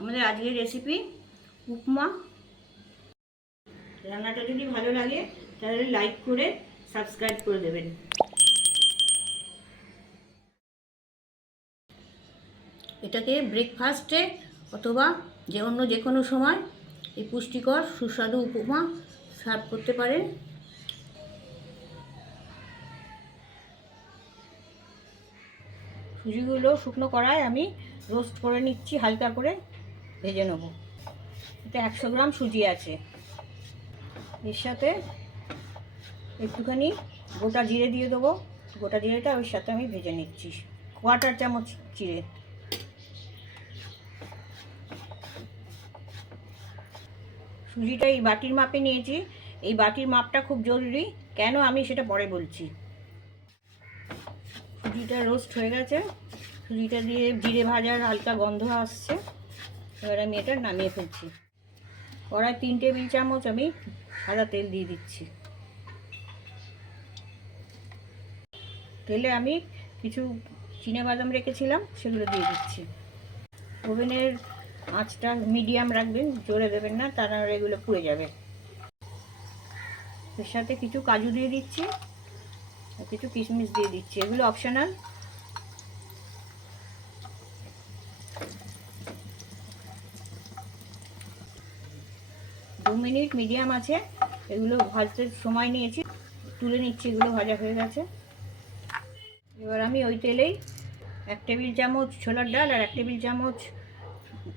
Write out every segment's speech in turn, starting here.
আমাদের আজকের রেসিপি উপমা। রান্নাটা যদি ভালো লাগে তাহলে লাইক করে সাবস্ক্রাইব করে দেবেন। এটাকে ব্রেকফাস্টে অথবা যে কোনো সময় এই পুষ্টিকর সুস্বাদু উপমা সার্ভ করতে পারেন। সুজিগুলো শুকনো কড়ায় আমি রোস্ট করে নিচ্ছি, হালকা করে ভেজে নেব। এটা 100 গ্রাম সুজি আছে। এর সাথে একটুখানি গোটা জিরে দিয়ে দেবো। গোটা জিরেটা ওর সাথে আমি ভেজে নিচ্ছি, 1/4 চামচ জিরে। সুজিটা এই বাটির মাপে নিয়েছি। এই বাটির মাপটা খুব জরুরি, কেন আমি সেটা পরে বলছি। সুজিটা রোস্ট হয়ে গেছে, সুজিটা দিয়ে জিরে ভাজার হালকা গন্ধ আসছে। এবার আমি এটা নামিয়ে ফেলছি। কড়ায় 3 টেবিল চামচ আমি সাদা তেল দিয়ে দিচ্ছি। তেলে আমি কিছু চিনেবাদাম রেখেছিলাম, সেগুলো দিয়ে দিচ্ছি। ওভেনের আঁচটা মিডিয়াম রাখবেন, জোরে দেবেন না, তা নাহলে এগুলো পুড়ে যাবে। এর সাথে কিছু কাজু দিয়ে দিচ্ছি আর কিছু কিশমিশ দিয়ে দিচ্ছি, এগুলো অপশনাল। দু মিনিট মিডিয়াম আছে এগুলো ভাজতে সময় নিয়েছি, তুলে নিচ্ছি। এগুলো ভাজা হয়ে গেছে। এবার আমি ওই তেলেই 1 টেবিল চামচ ছোলার ডাল আর 1 টেবিল চামচ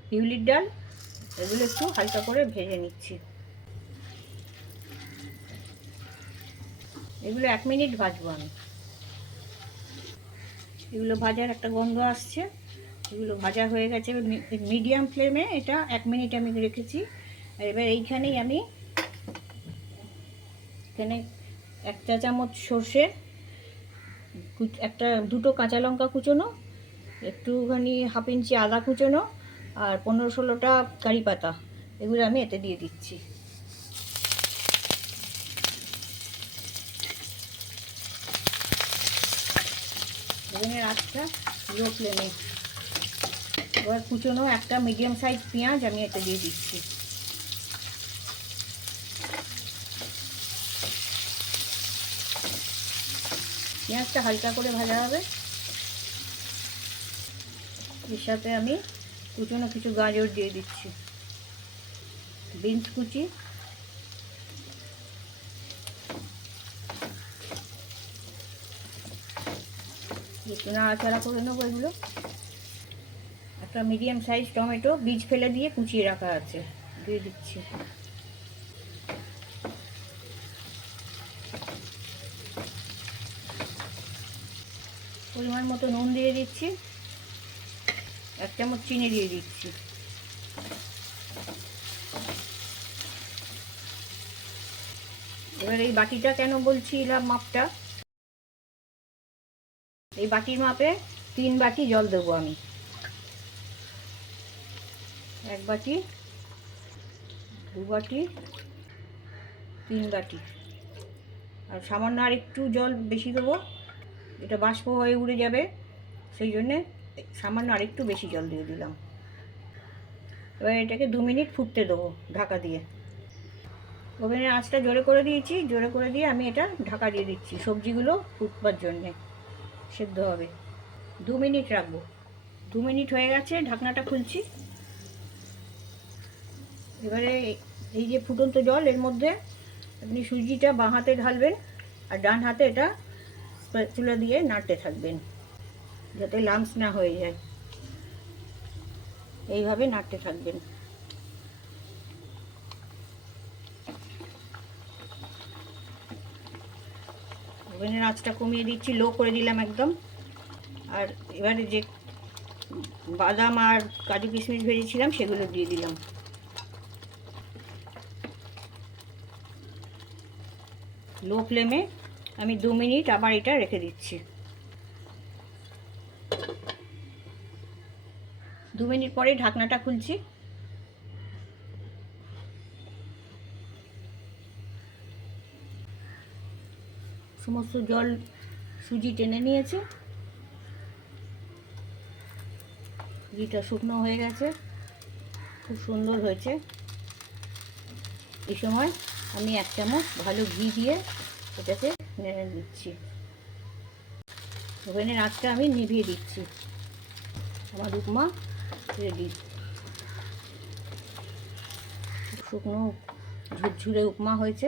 বিউলির ডাল, এগুলো একটু হালকা করে ভেজে নিচ্ছি। এগুলো 1 মিনিট ভাজবো আমি। এগুলো ভাজার একটা গন্ধ আসছে, এগুলো ভাজা হয়ে গেছে। মিডিয়াম ফ্লেমে এটা 1 মিনিট আমি রেখেছি। আর এবার এইখানেই আমি এখানে 1 চা চামচ সর্ষে, দুটো কাঁচা লঙ্কা কুচোনো, একটুখানি 1/2 ইঞ্চি আদা কুচোনো আর 15-16টা কারি পাতা, এগুলো আমি এতে দিয়ে দিচ্ছি। ওভেনের আঁচটা লো ফ্লেমে। এবার কুচোনো একটা মিডিয়াম সাইজ পেঁয়াজ আমি এতে দিয়ে দিচ্ছি। পেঁয়াজটা হালকা করে ভাজা হবে। এর সাথে আমি কুচোনো কিছু গাজর দিয়ে দিচ্ছি, বিনস কুচি, একটু নাড়াচাড়া করে নেবো। এগুলো একটা মিডিয়াম সাইজ টমেটো বীজ ফেলে দিয়ে কুচিয়ে রাখা আছে, দিয়ে দিচ্ছি। পরিমাণ মতো নুন দিয়ে দিচ্ছি, 1 চামচ চিনি দিয়ে দিচ্ছি। এবার এই বাটিটা কেন বলছিলাম মাপটা, এই বাটির মাপে 3 বাটি জল দেবো আমি। 1 বাটি, 2 বাটি, 3 বাটি। আর সামান্য আর একটু জল বেশি দেবো, এটা বাষ্প হয়ে উড়ে যাবে, সেই জন্যে সামান্য আর একটু বেশি জল দিয়ে দিলাম। এবার এটাকে 2 মিনিট ফুটতে দেবো ঢাকা দিয়ে। ওভেনের আঁচটা জোরে করে দিয়েছি, জোরে করে দিয়ে আমি এটা ঢাকা দিয়ে দিচ্ছি সবজিগুলো ফুটবার জন্যে, সেদ্ধ হবে। 2 মিনিট রাখবো। 2 মিনিট হয়ে গেছে, ঢাকনাটা খুলছি। এবারে এই যে ফুটন্ত জল, এর মধ্যে আপনি সুজিটা বাঁ হাতে ঢালবেন আর ডান হাতে এটা স্প্যাচুলা দিয়ে নাড়তে থাকবেন যাতে লাম্পস না হয়ে যায়। এইভাবে নাড়তে থাকবেন। ওভেনের আঁচটা কমিয়ে দিচ্ছি, লো করে দিলাম একদম। আর এবারে যে বাদাম আর কাজু কিশমিশ ভেজেছিলাম সেগুলো দিয়ে দিলাম। লো ফ্লেমে আমি 2 মিনিট আবার এটা রেখে দিচ্ছি। 2 মিনিট পরে ঢাকনাটা খুলছি। সমস্ত জল সুজি টেনে নিয়েছে, সুজিটা শুকনো হয়ে গেছে। খুব সুন্দর হয়েছে। এই সময় আমি 1 চামচ ভালো ঘি দিয়ে এটাকে নেড়ে দিচ্ছি। ওভেনের আঁচটা আমি নিভিয়ে দিচ্ছি। আমার উপমা রেডি। শুকনো ঝুরঝুরে উপমা হয়েছে।